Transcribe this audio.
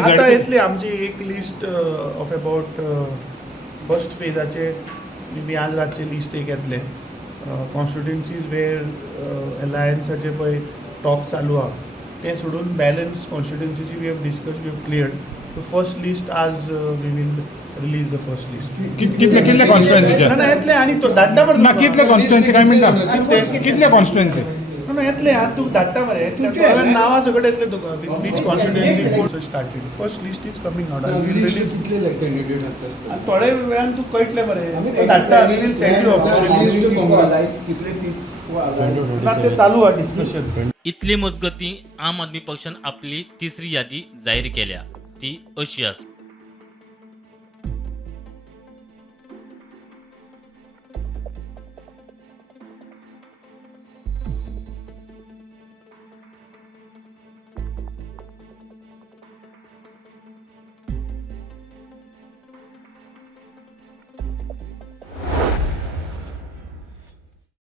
आता येतली आमची एक लिस्ट ऑफ अबाउट फर्स्ट फेजाचे मी आज रातचे लिस्ट एक येतले कॉन्स्टिट्युएन्सीज वेर अलायन्साचे पळय टॉक्स चालू आहा ते सोडून बॅलन्स कॉन्स्टिट्युएन्सीची we have discuss we have cleared so first list आज we will release the first list. कितले कॉन्स्टिट्युएन्सीचे ना येतले आणि तो धाडटा बरं ना कितले कॉन्स्टिट्युएन्सी काय म्हणटा कितले कॉन्स्टिट्युएन्सी ना येतले आज तू धाडटा मरे येतले नांवां सगळे येतले तुका each constituency course started first list is coming out आनी वील रिलीज कितले कॅन्डिडेट आसता थोड्या वेळान तू कळटले मरे धाडटा we will send you officially कितले फीस ना ते चालू आहे डिस्कशन. इतली मजगती आम आदमी पक्षान आपली तिसरी यादी जाहीर केल्या ती अशी आसा.